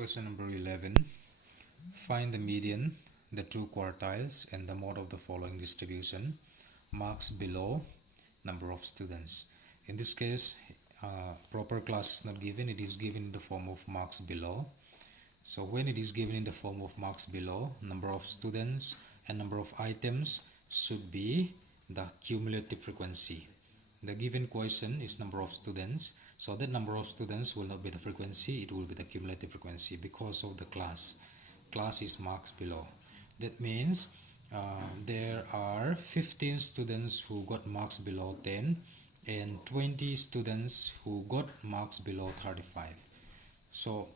Question number 11. Find the median, the two quartiles, and the mode of the following distribution. Marks below, number of students. In this case, proper class is not given. It is given in the form of marks below. So when it is given in the form of marks below, number of students and number of items should be the cumulative frequency. The given question is number of students, so that number of students will not be the frequency, it will be the cumulative frequency because of the class. Class is marks below. That means there are 15 students who got marks below 10 and 20 students who got marks below 35. So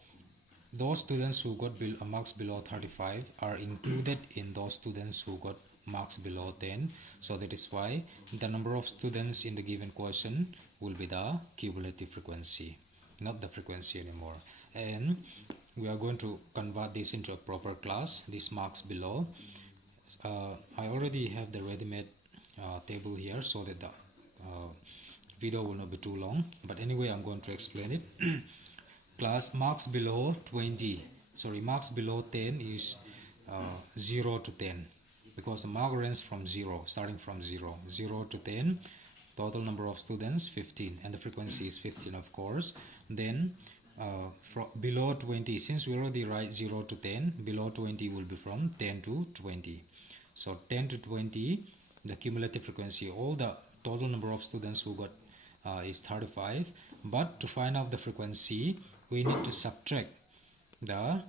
those students who got marks below 35 are included in those students who got marks below 10. So that is why the number of students in the given question will be the cumulative frequency, not the frequency anymore. And we are going to convert this into a proper class, this marks below. I already have the ready-made table here so that the video will not be too long, but anyway I'm going to explain it. Class marks below marks below 10 is 0 to 10, because the mark range from 0, starting from 0 to 10. Total number of students 15, and the frequency is 15, of course. Then from below 20, since we already write 0 to 10, below 20 will be from 10 to 20. So 10 to 20, the cumulative frequency, all the total number of students who got is 35. But to find out the frequency, we need to subtract the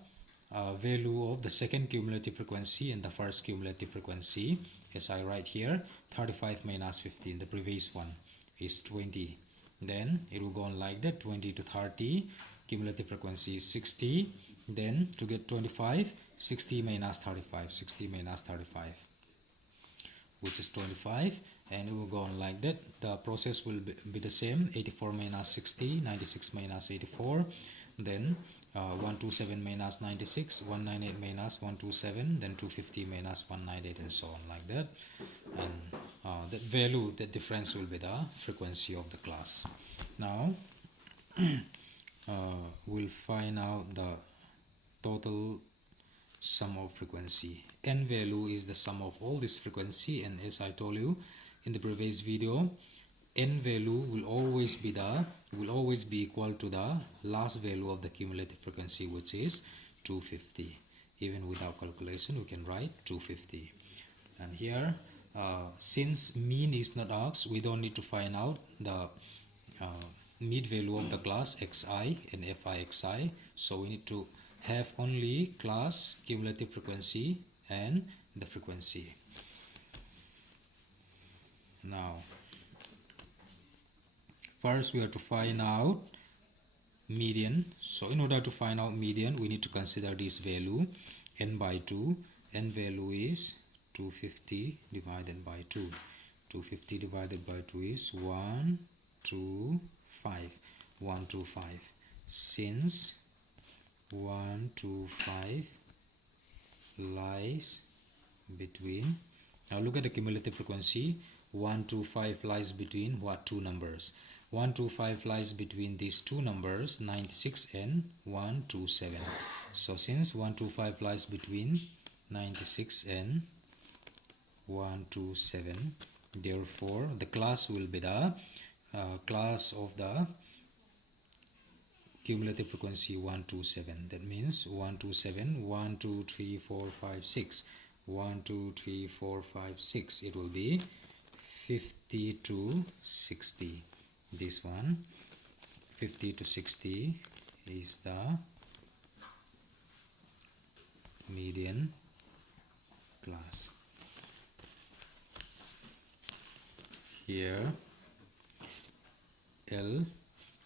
value of the second cumulative frequency and the first cumulative frequency. As I write here, 35 minus 15, the previous one is 20. Then it will go on like that, 20 to 30, cumulative frequency is 60. Then to get 25, 60 minus 35, 60 minus 35, which is 25, and it will go on like that. The process will be the same, 84 minus 60, 96 minus 84, then 127 minus 96, 198 minus 127, then 250 minus 198, and so on like that. And that value, that difference will be the frequency of the class. Now we'll find out the total sum of frequency. N value is the sum of all this frequency, and as I told you in the previous video, N value will always be equal to the last value of the cumulative frequency, which is 250. Even without calculation, we can write 250. And here, since mean is not asked, we don't need to find out the mid value of the class xi and fi xi. So we need to have only class, cumulative frequency, and the frequency. Now first we have to find out median. So in order to find out median, we need to consider this value, n by 2. N value is 250 divided by 2. 250 divided by 2 is 125. 125. Since 125 lies between, now look at the cumulative frequency. 125 lies between what two numbers? 125 lies between these two numbers, 96 and 127. So since 125 lies between 96 and 127, therefore the class will be the class of the cumulative frequency 127. That means 127, 1 2 3 4 5 6, 1 2 3 4 5 6. It will be 50 to 60. This one, 50 to 60, is the median class. Here L,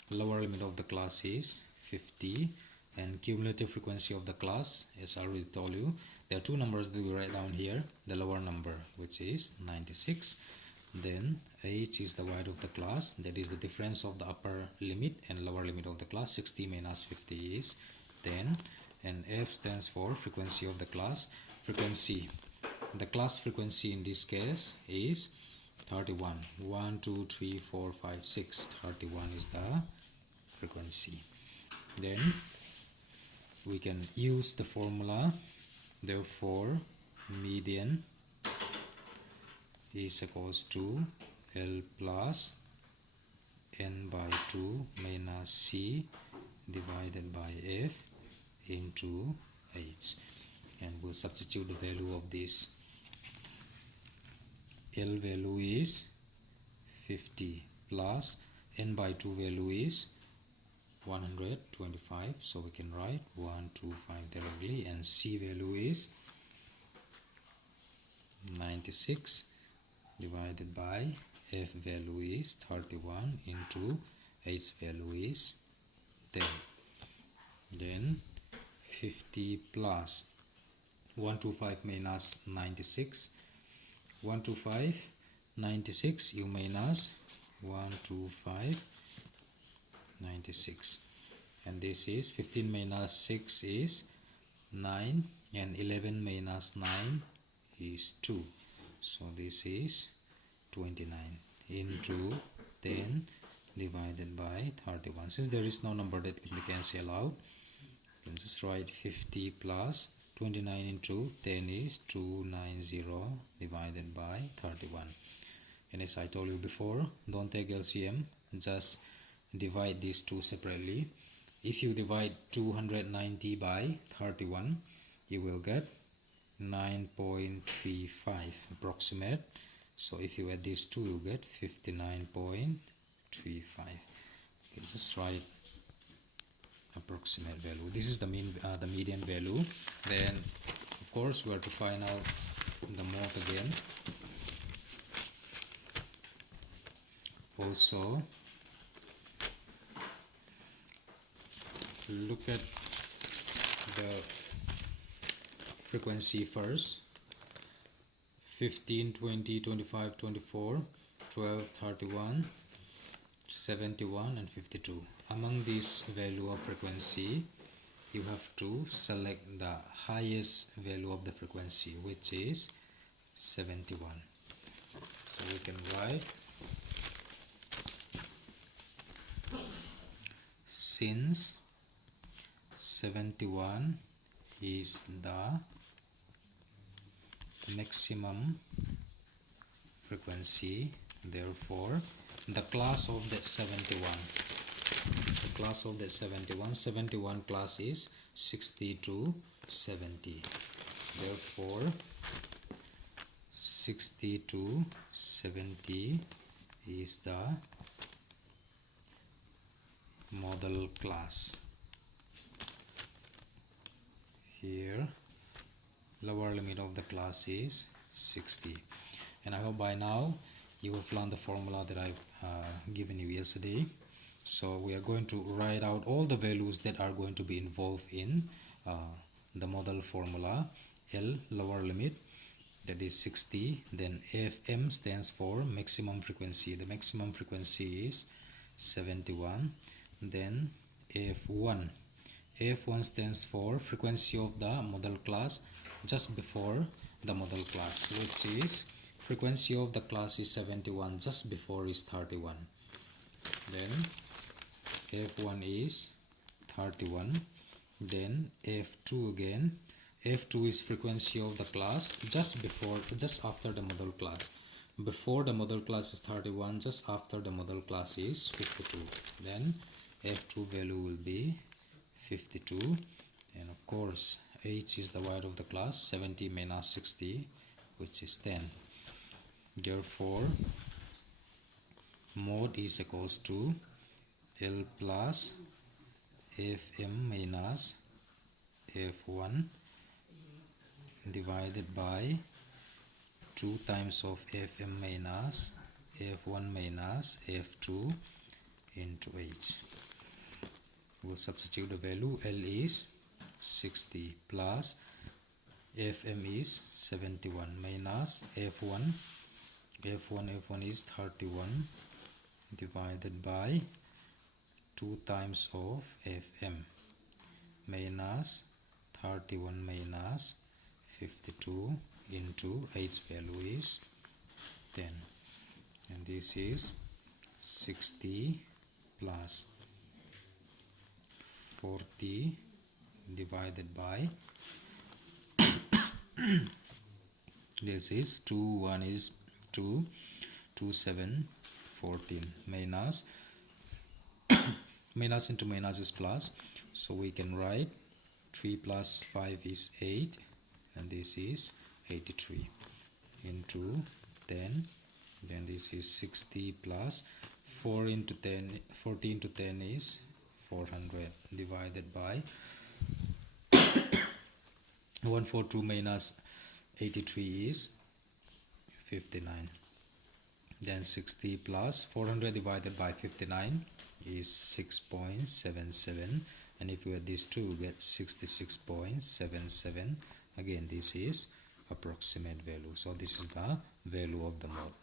lower limit of the class is 50, and cumulative frequency of the class, as I already told you, there are two numbers that we write down here. The lower number, which is 96. Then H is the width of the class, that is the difference of the upper limit and lower limit of the class. 60 minus 50 is 10, and F stands for frequency of the class. Frequency, the class frequency in this case is 31. 1 2 3 4 5 6, 31 is the frequency. Then we can use the formula. Therefore median is equals to L plus n by 2 minus C divided by F into H, and we'll substitute the value of this. L value is 50 plus n by 2 value is 125, so we can write 125 directly, and C value is 96 divided by F value is 31 into H value is 10. Then 50 plus 125 minus 96, 125 96, you minus 125 96, and this is 15 minus 6 is 9, and 11 minus 9 is 2, so this is 29 into 10 divided by 31. Since there is no number that can be cancelled out, you can just write 50 plus 29 into 10 is 290 divided by 31. And as I told you before, don't take LCM, just divide these two separately. If you divide 290 by 31, you will get 9.35 approximate. So if you add these two, you get 59.35. Okay, just write approximate value. This is the median value. Then of course we have to find out the mode again. Also look at the frequency first. 15, 20, 25, 24, 12, 31, 71 and 52. Among this value of frequency, you have to select the highest value of the frequency, which is 71. So we can write, since 71 is the maximum frequency, therefore the class of that 71, the class of that 71 class is 60 to 70, therefore 60 to 70 is the model class. Here lower limit of the class is 60, and I hope by now you have learned the formula that I've given you yesterday. So we are going to write out all the values that are going to be involved in the model formula. L lower limit, that is 60, then FM stands for maximum frequency, the maximum frequency is 71, then F1, F1 stands for frequency of the model class just before the model class, which is frequency of the class is 71, just before is 31. Then F1 is 31, then F2 again. F2 is frequency of the class just after the model class. Before the model class is 31, just after the model class is 52. Then F2 value will be 52, and of course H is the value of the class, 70 minus 60, which is 10. Therefore mode is equals to L plus Fm minus F1 divided by 2 times of Fm minus F1 minus F2 into H. We'll substitute the value. L is 60 plus Fm is 71 minus F1 is 31 divided by 2 times of Fm minus 31 minus 52 into H value is 10, and this is 60 plus 40 divided by this is 2, 1 is 2, 2, 7, 14, minus minus into minus is plus, so we can write 3 plus 5 is 8, and this is 83 into 10, then this is 60 plus 4 into 10, 40 into 10 is 400, divided by 142 minus 83 is 59, then 60 plus 400 divided by 59 is 6.77, and if we add these two, we get 66.77. Again, this is approximate value, so this is the value of the mode.